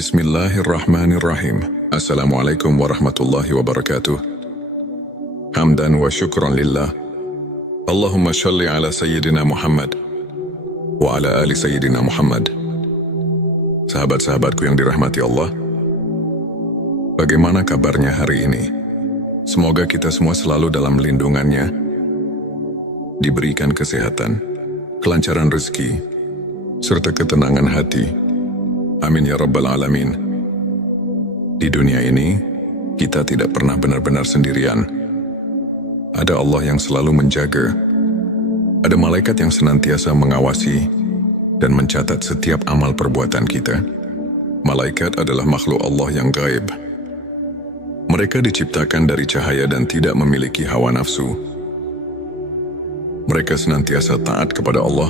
Bismillahirrahmanirrahim. Assalamualaikum warahmatullahi wabarakatuh. Hamdan wa syukran lillah. Allahumma shalli ala Sayyidina Muhammad wa ala ali Sayyidina Muhammad. Sahabat-sahabatku yang dirahmati Allah, bagaimana kabarnya hari ini? Semoga kita semua selalu dalam lindungannya, diberikan kesehatan, kelancaran rezeki, serta ketenangan hati. Amin ya rabbal alamin. Di dunia ini, kita tidak pernah benar-benar sendirian. Ada Allah yang selalu menjaga. Ada malaikat yang senantiasa mengawasi dan mencatat setiap amal perbuatan kita. Malaikat adalah makhluk Allah yang gaib. Mereka diciptakan dari cahaya dan tidak memiliki hawa nafsu. Mereka senantiasa taat kepada Allah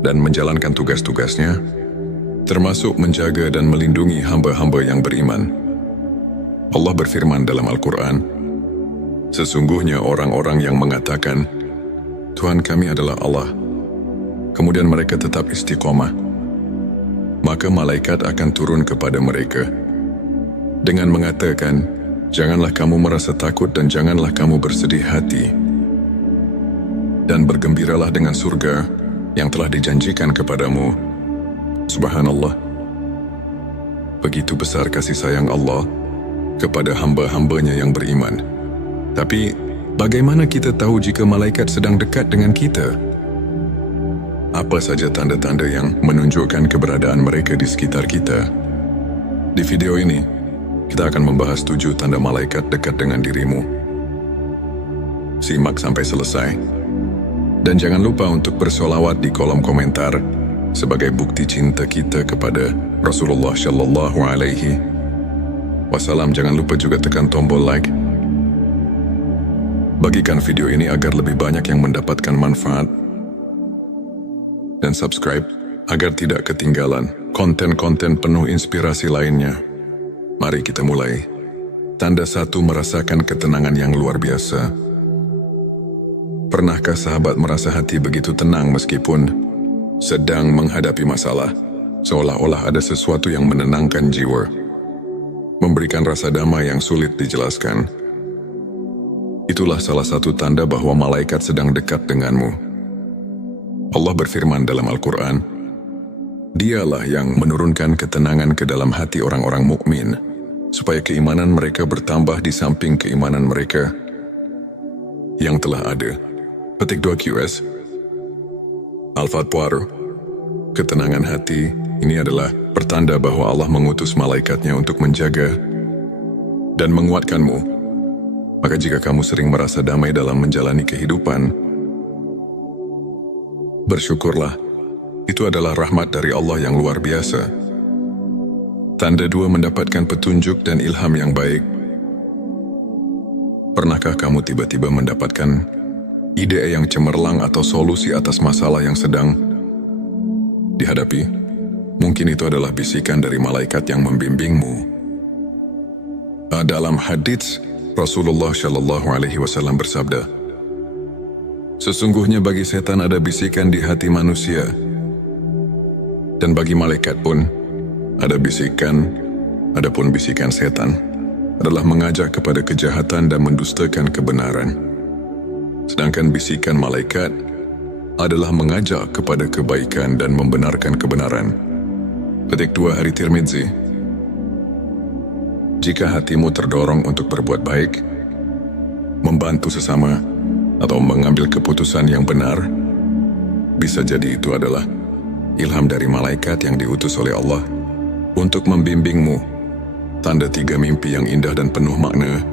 dan menjalankan tugas-tugasnya, termasuk menjaga dan melindungi hamba-hamba yang beriman. Allah berfirman dalam Al-Quran, sesungguhnya orang-orang yang mengatakan, Tuhan kami adalah Allah, kemudian mereka tetap istiqomah, maka malaikat akan turun kepada mereka dengan mengatakan, janganlah kamu merasa takut dan janganlah kamu bersedih hati, dan bergembiralah dengan surga yang telah dijanjikan kepadamu. Subhanallah. Begitu besar kasih sayang Allah kepada hamba-hambanya yang beriman. Tapi, bagaimana kita tahu jika malaikat sedang dekat dengan kita? Apa saja tanda-tanda yang menunjukkan keberadaan mereka di sekitar kita? Di video ini, kita akan membahas 7 tanda malaikat dekat dengan dirimu. Simak sampai selesai. Dan jangan lupa untuk bersolawat di kolom komentar sebagai bukti cinta kita kepada Rasulullah Shallallahu Alaihi Wasallam. Jangan lupa juga tekan tombol like. Bagikan video ini agar lebih banyak yang mendapatkan manfaat. Dan subscribe agar tidak ketinggalan konten-konten penuh inspirasi lainnya. Mari kita mulai. Tanda 1, merasakan ketenangan yang luar biasa. Pernahkah sahabat merasa hati begitu tenang meskipun sedang menghadapi masalah, seolah-olah ada sesuatu yang menenangkan jiwa, memberikan rasa damai yang sulit dijelaskan? Itulah salah satu tanda bahwa malaikat sedang dekat denganmu. Allah berfirman dalam Al-Quran, Dialah yang menurunkan ketenangan ke dalam hati orang-orang mukmin, supaya keimanan mereka bertambah di samping keimanan mereka yang telah ada. Petik 2 QS Al-Fatwar. Ketenangan hati ini adalah pertanda bahwa Allah mengutus malaikatnya untuk menjaga dan menguatkanmu. Maka jika kamu sering merasa damai dalam menjalani kehidupan, bersyukurlah. Itu adalah rahmat dari Allah yang luar biasa. Tanda 2, mendapatkan petunjuk dan ilham yang baik. Pernahkah kamu tiba-tiba mendapatkan ide yang cemerlang atau solusi atas masalah yang sedang dihadapi? Mungkin itu adalah bisikan dari malaikat yang membimbingmu. Dalam hadits, Rasulullah Shallallahu Alaihi Wasallam bersabda, sesungguhnya bagi setan ada bisikan di hati manusia, dan bagi malaikat pun ada bisikan. Adapun bisikan setan adalah mengajak kepada kejahatan dan mendustakan kebenaran. Sedangkan bisikan malaikat adalah mengajak kepada kebaikan dan membenarkan kebenaran. Petik 2 Hari Tirmidzi. Jika hatimu terdorong untuk berbuat baik, membantu sesama, atau mengambil keputusan yang benar, bisa jadi itu adalah ilham dari malaikat yang diutus oleh Allah untuk membimbingmu. Tanda 3, mimpi yang indah dan penuh makna.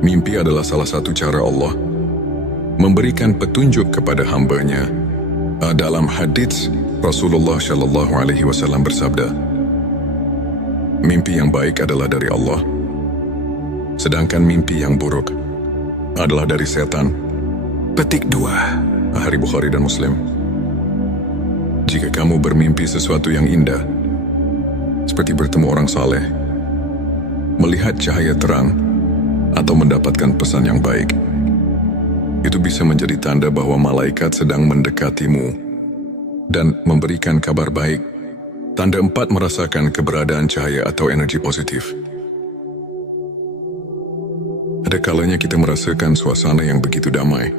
Mimpi adalah salah satu cara Allah memberikan petunjuk kepada hambanya. Dalam hadits, Rasulullah Shallallahu Alaihi Wasallam bersabda, mimpi yang baik adalah dari Allah, sedangkan mimpi yang buruk adalah dari setan. Petik 2 Hari Bukhari dan Muslim. Jika kamu bermimpi sesuatu yang indah, seperti bertemu orang saleh, melihat cahaya terang, atau mendapatkan pesan yang baik, itu bisa menjadi tanda bahwa malaikat sedang mendekatimu dan memberikan kabar baik. Tanda 4 merasakan keberadaan cahaya atau energi positif. Ada kalanya kita merasakan suasana yang begitu damai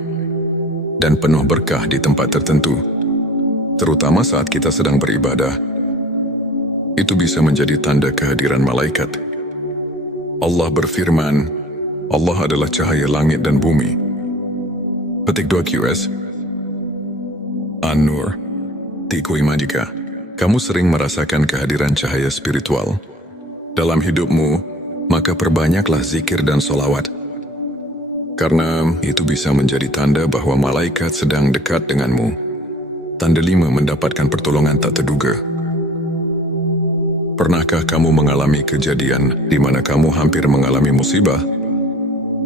dan penuh berkah di tempat tertentu, terutama saat kita sedang beribadah. Itu bisa menjadi tanda kehadiran malaikat. Allah berfirman, Allah adalah cahaya langit dan bumi. Petik 2 QS An-Nur 3 jika kamu sering merasakan kehadiran cahaya spiritual dalam hidupmu, maka perbanyaklah zikir dan solawat. Karena itu bisa menjadi tanda bahwa malaikat sedang dekat denganmu. Tanda 5 mendapatkan pertolongan tak terduga. Pernahkah kamu mengalami kejadian di mana kamu hampir mengalami musibah,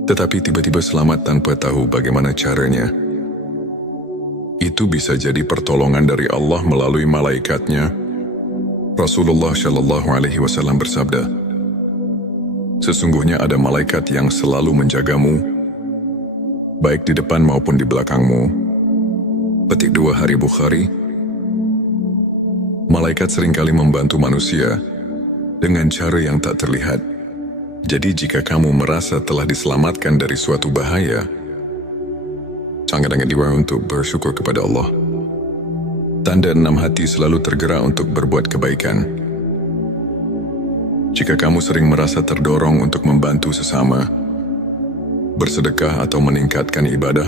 tetapi tiba-tiba selamat tanpa tahu bagaimana caranya? Itu bisa jadi pertolongan dari Allah melalui malaikatnya. Rasulullah Shallallahu Alaihi Wasallam bersabda, sesungguhnya ada malaikat yang selalu menjagamu, baik di depan maupun di belakangmu. Petik 2 Hari Bukhari. Malaikat seringkali membantu manusia dengan cara yang tak terlihat. Jadi jika kamu merasa telah diselamatkan dari suatu bahaya, sangat-sangat diwajibkan untuk bersyukur kepada Allah. Tanda 6 hati selalu tergerak untuk berbuat kebaikan. Jika kamu sering merasa terdorong untuk membantu sesama, bersedekah atau meningkatkan ibadah,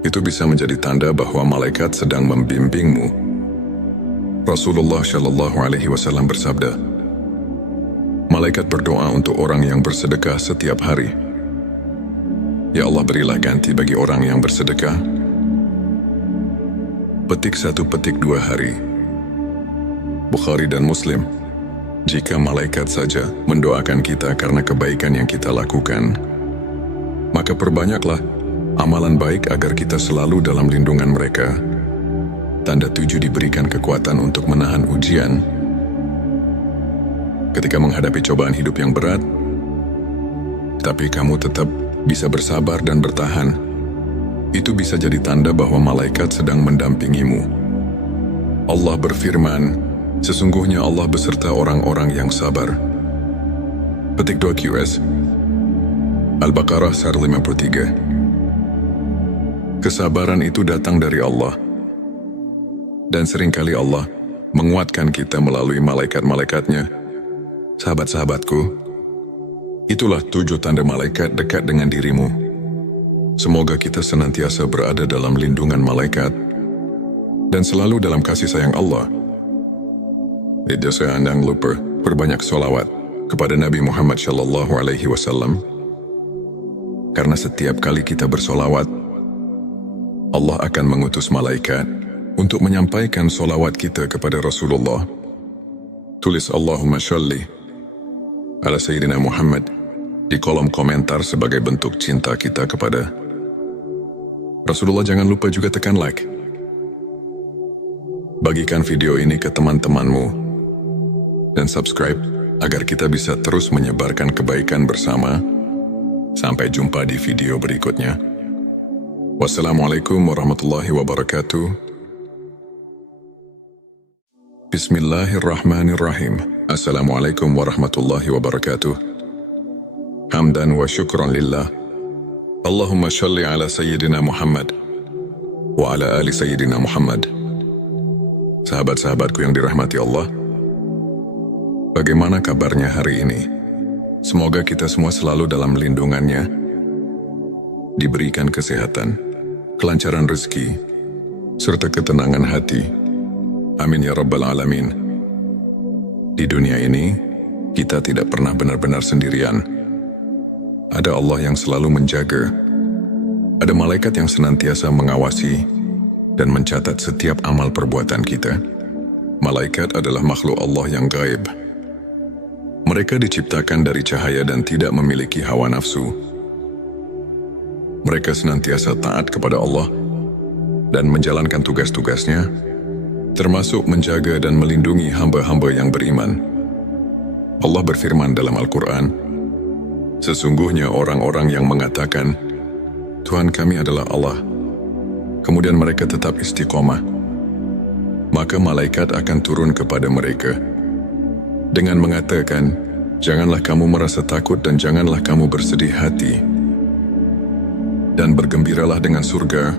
itu bisa menjadi tanda bahwa malaikat sedang membimbingmu. Rasulullah Shallallahu Alaihi Wasallam bersabda, malaikat berdoa untuk orang yang bersedekah setiap hari. Ya Allah, berilah ganti bagi orang yang bersedekah. Petik 1 petik 2 hari. Bukhari dan Muslim. Jika malaikat saja mendoakan kita karena kebaikan yang kita lakukan, maka perbanyaklah amalan baik agar kita selalu dalam lindungan mereka. Tanda 7 diberikan kekuatan untuk menahan ujian. Ketika menghadapi cobaan hidup yang berat, tapi kamu tetap bisa bersabar dan bertahan, itu bisa jadi tanda bahwa malaikat sedang mendampingimu. Allah berfirman, sesungguhnya Allah beserta orang-orang yang sabar. Petik 2 QS Al-Baqarah 53. Kesabaran itu datang dari Allah, dan seringkali Allah menguatkan kita melalui malaikat-malaikatnya. Sahabat-sahabatku, itulah 7 tanda malaikat dekat dengan dirimu. Semoga kita senantiasa berada dalam lindungan malaikat dan selalu dalam kasih sayang Allah. Jangan lupa perbanyak sholawat kepada Nabi Muhammad Shallallahu Alaihi Wasallam. Karena setiap kali kita bersolawat, Allah akan mengutus malaikat untuk menyampaikan sholawat kita kepada Rasulullah. Tulis Allahumma sholli ala Sayyidina Muhammad di kolom komentar sebagai bentuk cinta kita kepada Rasulullah. Jangan lupa juga tekan like. Bagikan video ini ke teman-temanmu dan subscribe agar kita bisa terus menyebarkan kebaikan bersama. Sampai jumpa di video berikutnya. Wassalamualaikum warahmatullahi wabarakatuh. Bismillahirrahmanirrahim. Assalamualaikum warahmatullahi wabarakatuh. Hamdan wa syukran lillah. Allahumma shalli ala Sayyidina Muhammad wa ala ali Sayyidina Muhammad. Sahabat-sahabatku yang dirahmati Allah, bagaimana kabarnya hari ini? Semoga kita semua selalu dalam lindungannya, diberikan kesehatan, kelancaran rezeki, serta ketenangan hati. Amin ya Rabbal Alamin. Di dunia ini, kita tidak pernah benar-benar sendirian. Ada Allah yang selalu menjaga. Ada malaikat yang senantiasa mengawasi dan mencatat setiap amal perbuatan kita. Malaikat adalah makhluk Allah yang gaib. Mereka diciptakan dari cahaya dan tidak memiliki hawa nafsu. Mereka senantiasa taat kepada Allah dan menjalankan tugas-tugasnya, termasuk menjaga dan melindungi hamba-hamba yang beriman. Allah berfirman dalam Al-Quran, sesungguhnya orang-orang yang mengatakan, Tuhan kami adalah Allah, kemudian mereka tetap istiqomah, maka malaikat akan turun kepada mereka dengan mengatakan, "Janganlah kamu merasa takut dan janganlah kamu bersedih hati. Dan bergembiralah dengan surga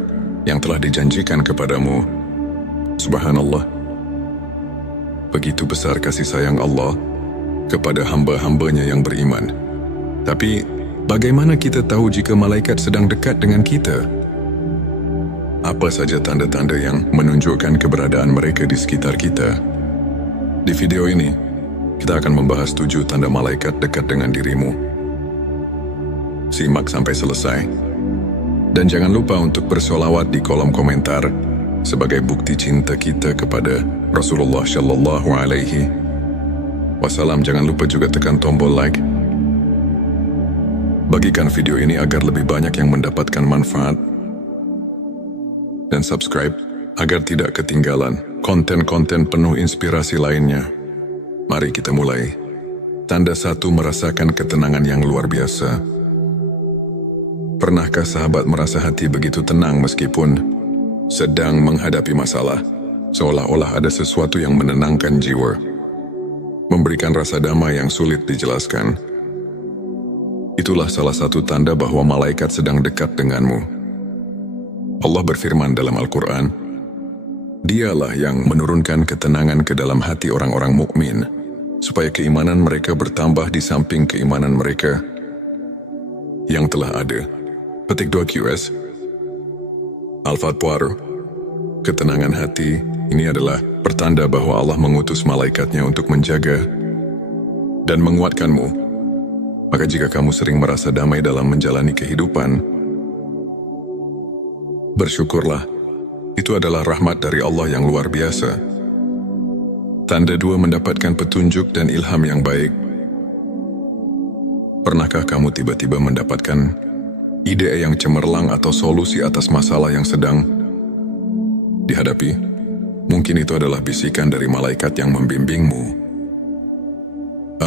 yang telah dijanjikan kepadamu." Subhanallah. Begitu besar kasih sayang Allah kepada hamba-hambanya yang beriman. Tapi, bagaimana kita tahu jika malaikat sedang dekat dengan kita? Apa saja tanda-tanda yang menunjukkan keberadaan mereka di sekitar kita? Di video ini, kita akan membahas 7 tanda malaikat dekat dengan dirimu. Simak sampai selesai. Dan jangan lupa untuk bersolawat di kolom komentar sebagai bukti cinta kita kepada Rasulullah Shallallahu Alaihi Wasallam. Jangan lupa juga tekan tombol like. Bagikan video ini agar lebih banyak yang mendapatkan manfaat. Dan subscribe agar tidak ketinggalan konten-konten penuh inspirasi lainnya. Mari kita mulai. Tanda 1, merasakan ketenangan yang luar biasa. Pernahkah sahabat merasa hati begitu tenang meskipun sedang menghadapi masalah? Seolah-olah ada sesuatu yang menenangkan jiwa, memberikan rasa damai yang sulit dijelaskan. Itulah salah satu tanda bahwa malaikat sedang dekat denganmu. Allah berfirman dalam Al-Quran, "Dialah yang menurunkan ketenangan ke dalam hati orang-orang mukmin, supaya keimanan mereka bertambah di samping keimanan mereka yang telah ada." Petik 2 QS Al-Fatwar. Ketenangan hati ini adalah pertanda bahwa Allah mengutus malaikatnya untuk menjaga dan menguatkanmu. Maka jika kamu sering merasa damai dalam menjalani kehidupan, bersyukurlah. Itu adalah rahmat dari Allah yang luar biasa. Tanda 2, mendapatkan petunjuk dan ilham yang baik. Pernahkah kamu tiba-tiba mendapatkan ide yang cemerlang atau solusi atas masalah yang sedang dihadapi? Mungkin itu adalah bisikan dari malaikat yang membimbingmu.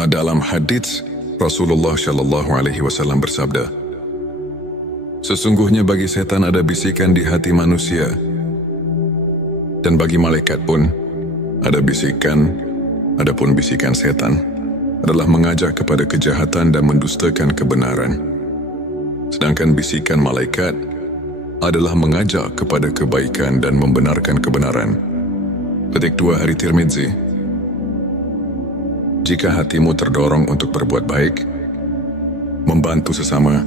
Dalam hadits, Rasulullah Shallallahu Alaihi Wasallam bersabda, "Sesungguhnya bagi setan ada bisikan di hati manusia, dan bagi malaikat pun ada bisikan. Adapun bisikan setan adalah mengajak kepada kejahatan dan mendustakan kebenaran. Sedangkan bisikan malaikat adalah mengajak kepada kebaikan dan membenarkan kebenaran." Petik 2 Hari Tirmidzi. Jika hatimu terdorong untuk berbuat baik, membantu sesama,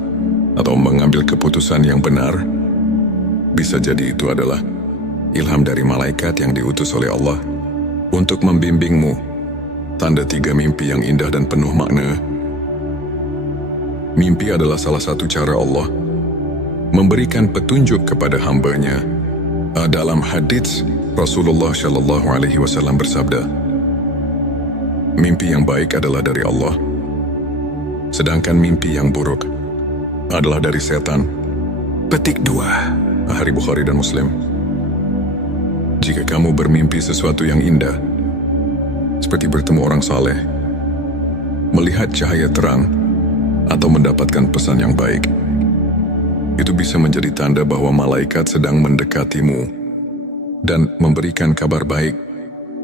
atau mengambil keputusan yang benar, bisa jadi itu adalah ilham dari malaikat yang diutus oleh Allah untuk membimbingmu. Tanda 3, mimpi yang indah dan penuh makna. Mimpi adalah salah satu cara Allah memberikan petunjuk kepada hambanya. Dalam hadits, Rasulullah Shallallahu Alaihi Wasallam bersabda, "Mimpi yang baik adalah dari Allah, sedangkan mimpi yang buruk adalah dari setan." Petik 2 Hari Bukhari dan Muslim. Jika kamu bermimpi sesuatu yang indah, seperti bertemu orang saleh, melihat cahaya terang, atau mendapatkan pesan yang baik, itu bisa menjadi tanda bahwa malaikat sedang mendekatimu dan memberikan kabar baik.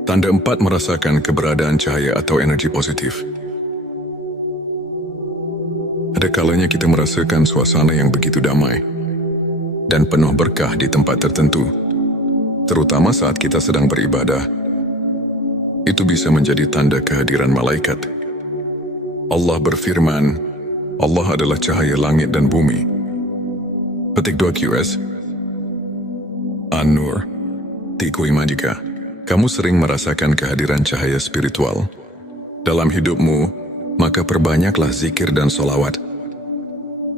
Tanda 4, merasakan keberadaan cahaya atau energi positif. Ada kalanya kita merasakan suasana yang begitu damai dan penuh berkah di tempat tertentu, terutama saat kita sedang beribadah. Itu bisa menjadi tanda kehadiran malaikat. Allah berfirman, "Allah adalah cahaya langit dan bumi." Petik 2 QS An-Nur. Tikui jika kamu sering merasakan kehadiran cahaya spiritual dalam hidupmu, maka perbanyaklah zikir dan solawat.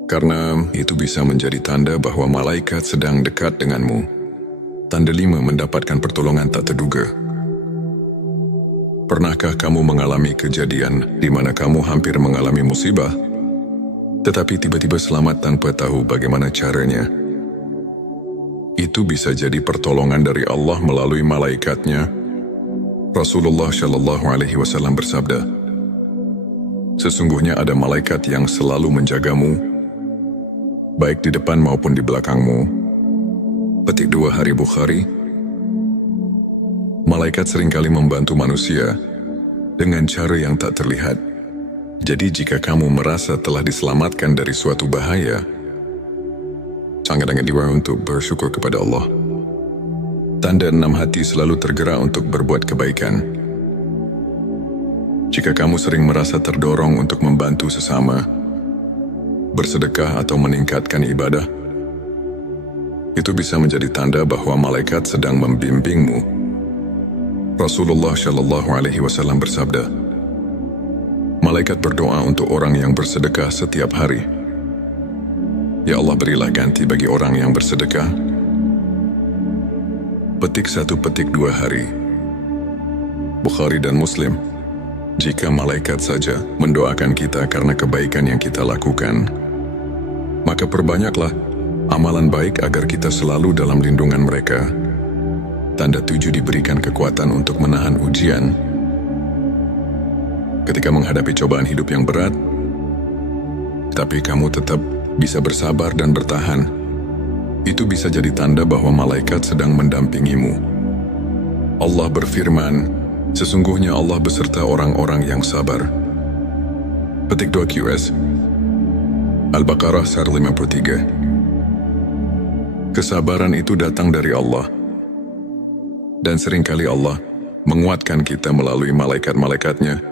Karena itu bisa menjadi tanda bahwa malaikat sedang dekat denganmu. Tanda 5, mendapatkan pertolongan tak terduga. Pernahkah kamu mengalami kejadian di mana kamu hampir mengalami musibah, tetapi tiba-tiba selamat tanpa tahu bagaimana caranya? Itu bisa jadi pertolongan dari Allah melalui malaikatnya. Rasulullah Shallallahu Alaihi Wasallam bersabda, "Sesungguhnya ada malaikat yang selalu menjagamu, baik di depan maupun di belakangmu." Petik 2 Hari Bukhari. Malaikat seringkali membantu manusia dengan cara yang tak terlihat. Jadi jika kamu merasa telah diselamatkan dari suatu bahaya, sangat-sangat diwajibkan untuk bersyukur kepada Allah. Tanda 6 hati selalu tergerak untuk berbuat kebaikan. Jika kamu sering merasa terdorong untuk membantu sesama, bersedekah atau meningkatkan ibadah, itu bisa menjadi tanda bahwa malaikat sedang membimbingmu. Rasulullah Shallallahu Alaihi Wasallam bersabda, malaikat berdoa untuk orang yang bersedekah setiap hari. Ya Allah, berilah ganti bagi orang yang bersedekah. Petik 1, petik 2 hari. Bukhari dan Muslim. Jika malaikat saja mendoakan kita karena kebaikan yang kita lakukan, maka perbanyaklah amalan baik agar kita selalu dalam lindungan mereka. Tanda 7, diberikan kekuatan untuk menahan ujian. Ketika menghadapi cobaan hidup yang berat, tapi kamu tetap bisa bersabar dan bertahan, itu bisa jadi tanda bahwa malaikat sedang mendampingimu. Allah berfirman, sesungguhnya Allah beserta orang-orang yang sabar. Petik 2 QS Al-Baqarah 53. Kesabaran itu datang dari Allah. Dan seringkali Allah menguatkan kita melalui malaikat-malaikatnya.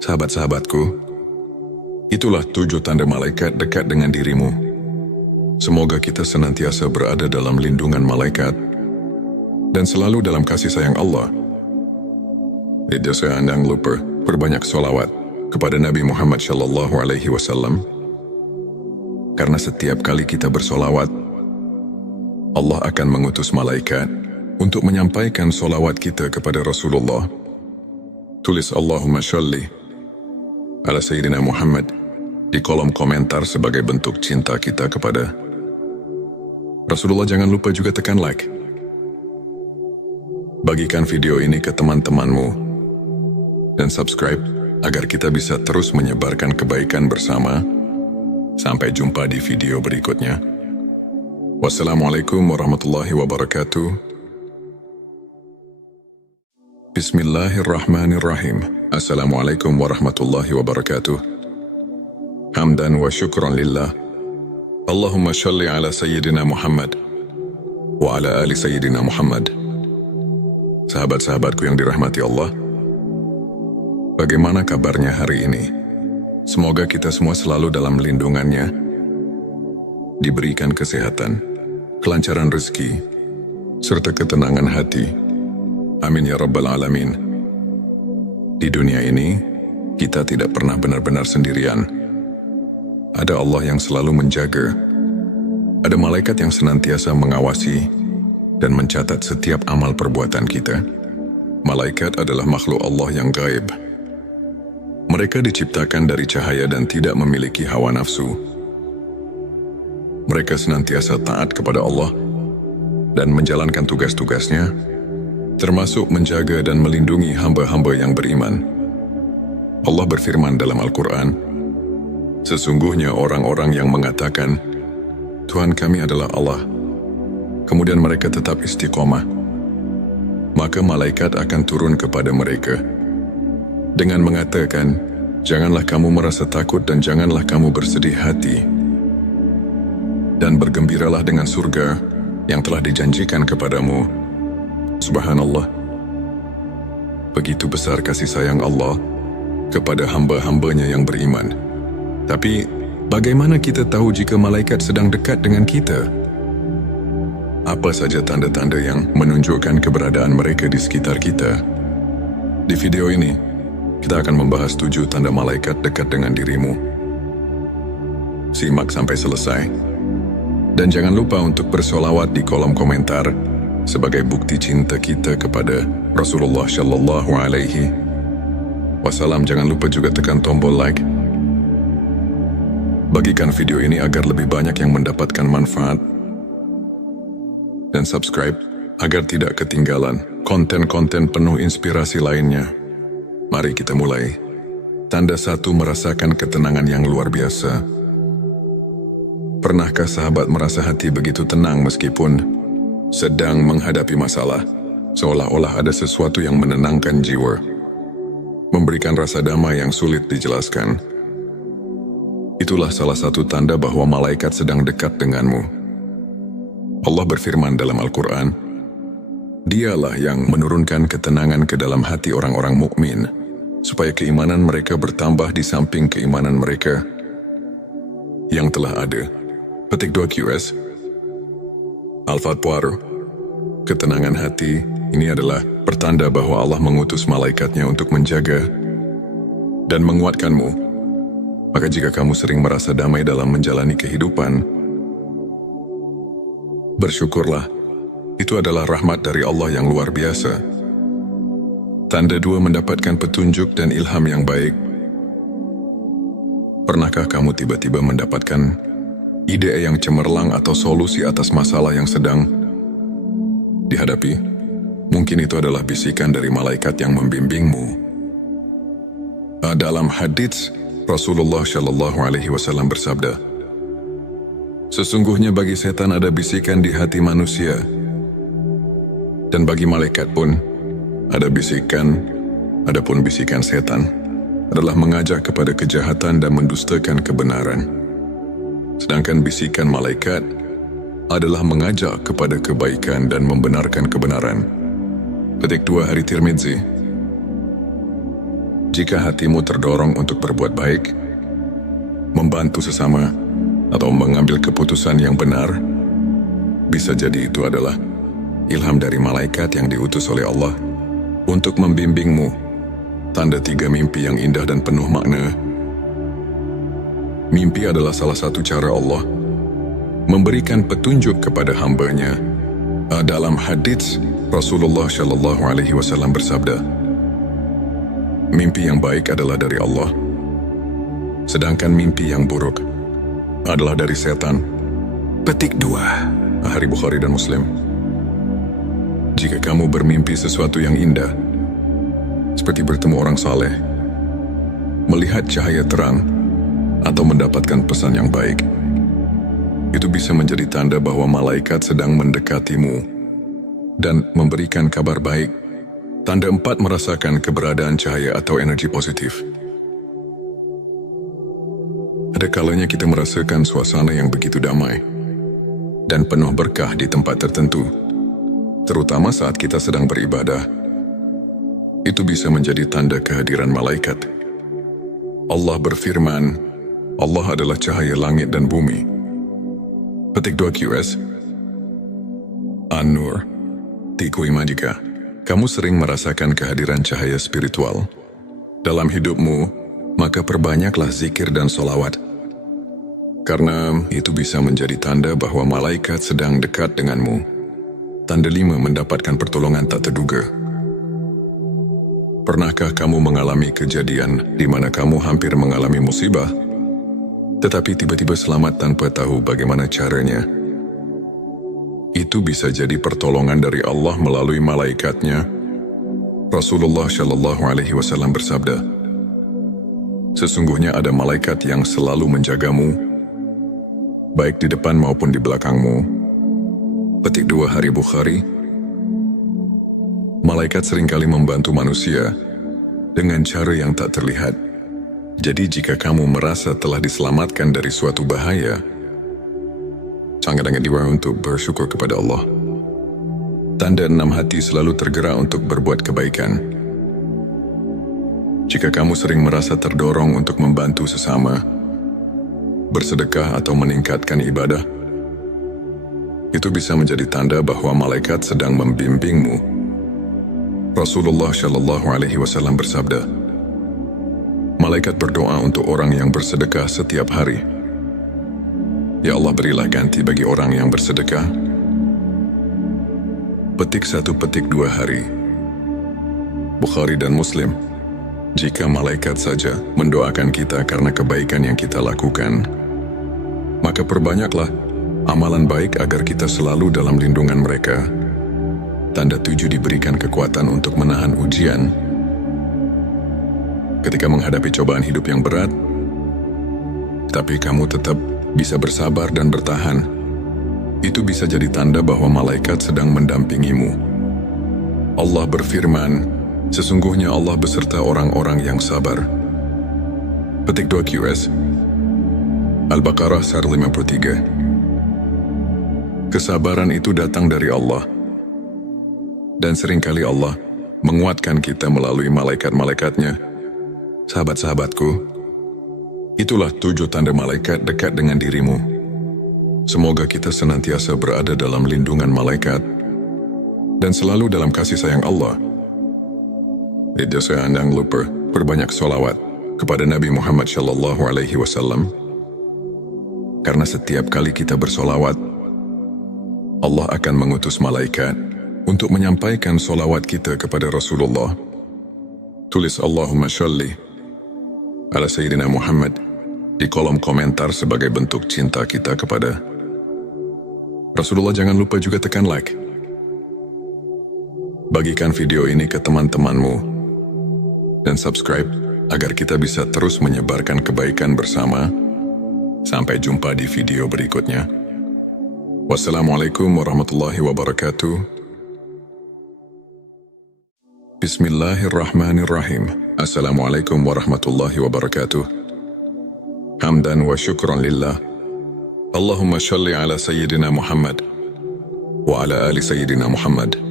Sahabat-sahabatku, itulah 7 tanda malaikat dekat dengan dirimu. Semoga kita senantiasa berada dalam lindungan malaikat dan selalu dalam kasih sayang Allah. Jangan lupa berbanyak sholawat kepada Nabi Muhammad Shallallahu Alaihi Wasallam. Karena setiap kali kita bersolawat, Allah akan mengutus malaikat untuk menyampaikan solawat kita kepada Rasulullah. Tulis Allahumma sholli ala Sayyidina Muhammad di kolom komentar sebagai bentuk cinta kita kepada Rasulullah. Jangan lupa juga tekan like. Bagikan video ini ke teman-temanmu dan subscribe agar kita bisa terus menyebarkan kebaikan bersama. Sampai jumpa di video berikutnya. Wassalamualaikum warahmatullahi wabarakatuh. Bismillahirrahmanirrahim. Assalamualaikum warahmatullahi wabarakatuh. Hamdan wa syukran lillah. Allahumma sholli ala Sayyidina Muhammad wa ala ali Sayyidina Muhammad. Sahabat-sahabatku yang dirahmati Allah, bagaimana kabarnya hari ini? Semoga kita semua selalu dalam lindungannya, diberikan kesehatan, kelancaran rezeki, serta ketenangan hati. Amin ya Rabbal Alamin. Di dunia ini, kita tidak pernah benar-benar sendirian. Ada Allah yang selalu menjaga. Ada malaikat yang senantiasa mengawasi dan mencatat setiap amal perbuatan kita. Malaikat adalah makhluk Allah yang gaib. Mereka diciptakan dari cahaya dan tidak memiliki hawa nafsu. Mereka senantiasa taat kepada Allah dan menjalankan tugas-tugasnya, termasuk menjaga dan melindungi hamba-hamba yang beriman. Allah berfirman dalam Al-Quran, sesungguhnya orang-orang yang mengatakan, Tuhan kami adalah Allah, kemudian mereka tetap istiqomah, maka malaikat akan turun kepada mereka dengan mengatakan, janganlah kamu merasa takut dan janganlah kamu bersedih hati, dan bergembiralah dengan surga yang telah dijanjikan kepadamu. Subhanallah. Begitu besar kasih sayang Allah kepada hamba-hambanya yang beriman. Tapi, bagaimana kita tahu jika malaikat sedang dekat dengan kita? Apa saja tanda-tanda yang menunjukkan keberadaan mereka di sekitar kita? Di video ini, kita akan membahas 7 tanda malaikat dekat dengan dirimu. Simak sampai selesai. Dan jangan lupa untuk bersolawat di kolom komentar sebagai bukti cinta kita kepada Rasulullah Shallallahu Alaihi Wasallam. Jangan lupa juga tekan tombol like. Bagikan video ini agar lebih banyak yang mendapatkan manfaat. Dan subscribe agar tidak ketinggalan konten-konten penuh inspirasi lainnya. Mari kita mulai. Tanda 1, merasakan ketenangan yang luar biasa. Pernahkah sahabat merasa hati begitu tenang meskipun sedang menghadapi masalah? seolah-olah ada sesuatu yang menenangkan jiwa, memberikan rasa damai yang sulit dijelaskan. Itulah salah satu tanda bahwa malaikat sedang dekat denganmu. Allah berfirman dalam Al-Quran, Dialah yang menurunkan ketenangan ke dalam hati orang-orang mukmin, supaya keimanan mereka bertambah di samping keimanan mereka yang telah ada. Petik 2 QS. Al-Fatwar, ketenangan hati ini adalah pertanda bahwa Allah mengutus malaikatnya untuk menjaga dan menguatkanmu. Maka jika kamu sering merasa damai dalam menjalani kehidupan, bersyukurlah. Itu adalah rahmat dari Allah yang luar biasa. Tanda 2, mendapatkan petunjuk dan ilham yang baik. Pernahkah kamu tiba-tiba mendapatkan ide yang cemerlang atau solusi atas masalah yang sedang dihadapi? Mungkin itu adalah bisikan dari malaikat yang membimbingmu. Dalam hadits, Rasulullah Shallallahu Alaihi Wasallam bersabda, sesungguhnya bagi setan ada bisikan di hati manusia, dan bagi malaikat pun ada bisikan. Adapun bisikan setan adalah mengajak kepada kejahatan dan mendustakan kebenaran. Sedangkan bisikan malaikat adalah mengajak kepada kebaikan dan membenarkan kebenaran. Petik 2 Hari Tirmidzi. Jika hatimu terdorong untuk berbuat baik, membantu sesama, atau mengambil keputusan yang benar, bisa jadi itu adalah ilham dari malaikat yang diutus oleh Allah untuk membimbingmu. Tanda 3, mimpi yang indah dan penuh makna. Mimpi adalah salah satu cara Allah memberikan petunjuk kepada hamba-Nya. Dalam hadits, Rasulullah Shallallahu Alaihi Wasallam bersabda, mimpi yang baik adalah dari Allah, sedangkan mimpi yang buruk adalah dari setan. Petik 2 Hari Bukhari dan Muslim. Jika kamu bermimpi sesuatu yang indah, seperti bertemu orang saleh, melihat cahaya terang, atau mendapatkan pesan yang baik, itu bisa menjadi tanda bahwa malaikat sedang mendekatimu dan memberikan kabar baik. Tanda 4, merasakan keberadaan cahaya atau energi positif. Ada kalanya kita merasakan suasana yang begitu damai dan penuh berkah di tempat tertentu, terutama saat kita sedang beribadah. Itu bisa menjadi tanda kehadiran malaikat. Allah berfirman, Allah adalah cahaya langit dan bumi. Petik 2 QS. An-Nur. Tiku Ima. Jika kamu sering merasakan kehadiran cahaya spiritual dalam hidupmu, maka perbanyaklah zikir dan solawat. Karena itu bisa menjadi tanda bahwa malaikat sedang dekat denganmu. Tanda 5, mendapatkan pertolongan tak terduga. Pernahkah kamu mengalami kejadian di mana kamu hampir mengalami musibah, tetapi tiba-tiba selamat tanpa tahu bagaimana caranya? Itu bisa jadi pertolongan dari Allah melalui malaikatnya. Rasulullah Shallallahu Alaihi Wasallam bersabda, sesungguhnya ada malaikat yang selalu menjagamu, baik di depan maupun di belakangmu. Petik 2 Hari Bukhari. Malaikat seringkali membantu manusia dengan cara yang tak terlihat. Jadi jika kamu merasa telah diselamatkan dari suatu bahaya, sangat diwajib untuk bersyukur kepada Allah. Tanda 6, hati selalu tergerak untuk berbuat kebaikan. Jika kamu sering merasa terdorong untuk membantu sesama, bersedekah atau meningkatkan ibadah, itu bisa menjadi tanda bahwa malaikat sedang membimbingmu. Rasulullah Shallallahu Alaihi Wasallam bersabda, malaikat berdoa untuk orang yang bersedekah setiap hari. Ya Allah, berilah ganti bagi orang yang bersedekah. Petik 1, petik 2 Hari Bukhari dan Muslim. Jika malaikat saja mendoakan kita karena kebaikan yang kita lakukan, maka perbanyaklah amalan baik agar kita selalu dalam lindungan mereka. Tanda 7, diberikan kekuatan untuk menahan ujian. Ketika menghadapi cobaan hidup yang berat, tapi kamu tetap bisa bersabar dan bertahan, itu bisa jadi tanda bahwa malaikat sedang mendampingimu. Allah berfirman, sesungguhnya Allah beserta orang-orang yang sabar. Petik 2 QS Al-Baqarah 153. Kesabaran itu datang dari Allah. Dan seringkali Allah menguatkan kita melalui malaikat-malaikatnya. Sahabat-sahabatku, itulah 7 tanda malaikat dekat dengan dirimu. Semoga kita senantiasa berada dalam lindungan malaikat dan selalu dalam kasih sayang Allah. Jangan lupa perbanyak sholawat kepada Nabi Muhammad SAW. Karena setiap kali kita bersolawat, Allah akan mengutus malaikat untuk menyampaikan solawat kita kepada Rasulullah. Tulis Allahumma sholli ala Sayyidina Muhammad di kolom komentar sebagai bentuk cinta kita kepada Rasulullah. Jangan lupa juga tekan like. Bagikan video ini ke teman-temanmu dan subscribe agar kita bisa terus menyebarkan kebaikan bersama. Sampai jumpa di video berikutnya. Wassalamualaikum warahmatullahi wabarakatuh. Bismillahirrahmanirrahim. Assalamualaikum warahmatullahi wabarakatuh. Hamdan wa syukran lillah. Allahumma sholli ala Sayyidina Muhammad wa ala ali Sayyidina Muhammad.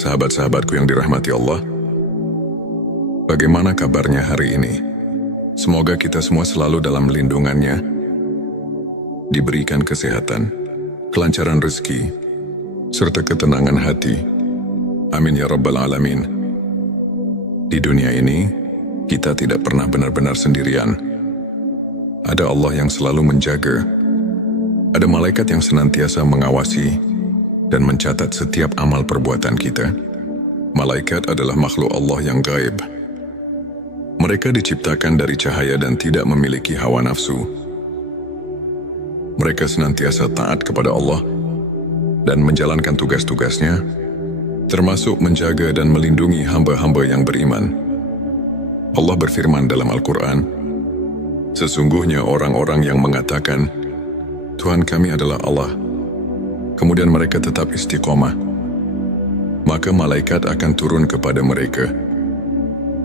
Sahabat-sahabatku yang dirahmati Allah, bagaimana kabarnya hari ini? Semoga kita semua selalu dalam lindungannya, diberikan kesehatan, kelancaran rezeki, serta ketenangan hati. Amin ya rabbal alamin. Di dunia ini, kita tidak pernah benar-benar sendirian. Ada Allah yang selalu menjaga. Ada malaikat yang senantiasa mengawasi dan mencatat setiap amal perbuatan kita. Malaikat adalah makhluk Allah yang gaib. Mereka diciptakan dari cahaya dan tidak memiliki hawa nafsu. Mereka senantiasa taat kepada Allah dan menjalankan tugas-tugasnya, termasuk menjaga dan melindungi hamba-hamba yang beriman. Allah berfirman dalam Al-Quran, sesungguhnya orang-orang yang mengatakan, Tuhan kami adalah Allah, kemudian mereka tetap istiqomah, maka malaikat akan turun kepada mereka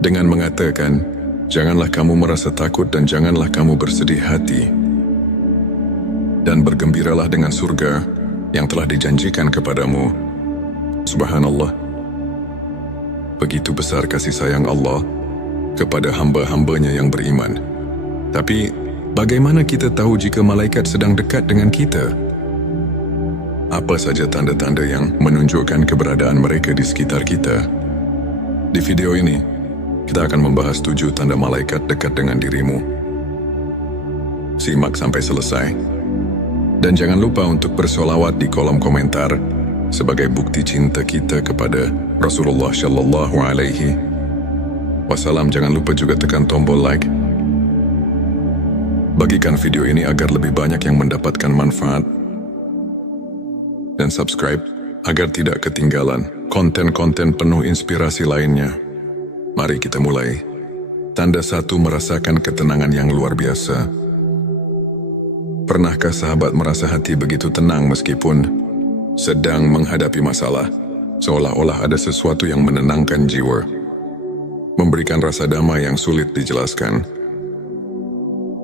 dengan mengatakan, janganlah kamu merasa takut dan janganlah kamu bersedih hati, dan bergembiralah dengan surga yang telah dijanjikan kepadamu. Subhanallah. Begitu besar kasih sayang Allah kepada hamba-hambanya yang beriman. Tapi, bagaimana kita tahu jika malaikat sedang dekat dengan kita? Apa saja tanda-tanda yang menunjukkan keberadaan mereka di sekitar kita? Di video ini, kita akan membahas 7 tanda malaikat dekat dengan dirimu. Simak sampai selesai. Dan jangan lupa untuk bersolawat di kolom komentar sebagai bukti cinta kita kepada Rasulullah Shallallahu Alaihi Wasallam. Jangan lupa juga tekan tombol like. Bagikan video ini agar lebih banyak yang mendapatkan manfaat. Dan subscribe agar tidak ketinggalan konten-konten penuh inspirasi lainnya. Mari kita mulai. Tanda 1, merasakan ketenangan yang luar biasa. Pernahkah sahabat merasa hati begitu tenang meskipun sedang menghadapi masalah? Seolah-olah ada sesuatu yang menenangkan jiwa, memberikan rasa damai yang sulit dijelaskan.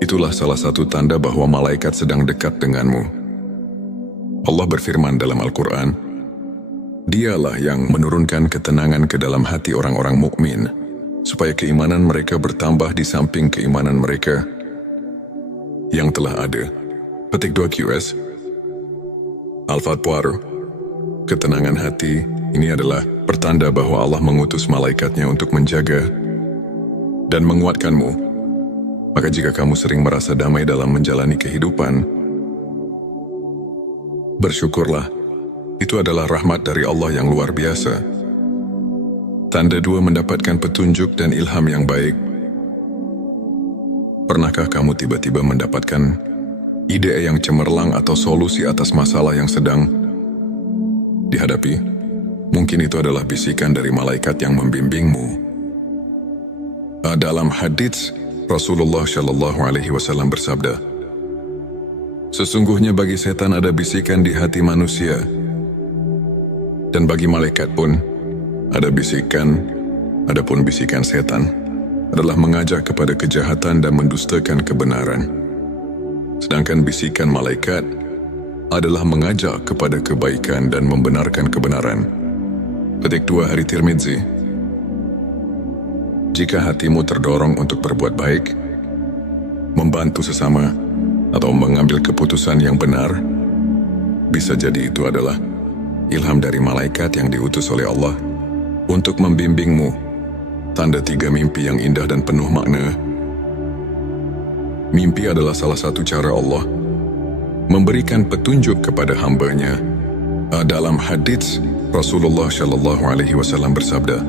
Itulah salah satu tanda bahwa malaikat sedang dekat denganmu. Allah berfirman dalam Al-Quran, Dialah yang menurunkan ketenangan ke dalam hati orang-orang mukmin, supaya keimanan mereka bertambah di samping keimanan mereka yang telah ada. Petik 2 QS Al-Fatwar. Ketenangan hati ini adalah pertanda bahwa Allah mengutus malaikatnya untuk menjaga dan menguatkanmu. Maka jika kamu sering merasa damai dalam menjalani kehidupan, bersyukurlah. Itu adalah rahmat dari Allah yang luar biasa. Tanda 2, mendapatkan petunjuk dan ilham yang baik. Pernahkah kamu tiba-tiba mendapatkan ide yang cemerlang atau solusi atas masalah yang sedang dihadapi? Mungkin itu adalah bisikan dari malaikat yang membimbingmu. Dalam hadits, Rasulullah Shallallahu Alaihi Wasallam bersabda, sesungguhnya bagi setan ada bisikan di hati manusia, dan bagi malaikat pun ada bisikan, adapun bisikan setan adalah mengajak kepada kejahatan dan mendustakan kebenaran. Sedangkan bisikan malaikat adalah mengajak kepada kebaikan dan membenarkan kebenaran. Petik 2 Hari Tirmidzi. Jika hatimu terdorong untuk berbuat baik, membantu sesama, atau mengambil keputusan yang benar, bisa jadi itu adalah ilham dari malaikat yang diutus oleh Allah untuk membimbingmu. Tanda 3 mimpi yang indah dan penuh makna. Mimpi adalah salah satu cara Allah memberikan petunjuk kepada hamba-Nya. Dalam hadits, Rasulullah SAW bersabda,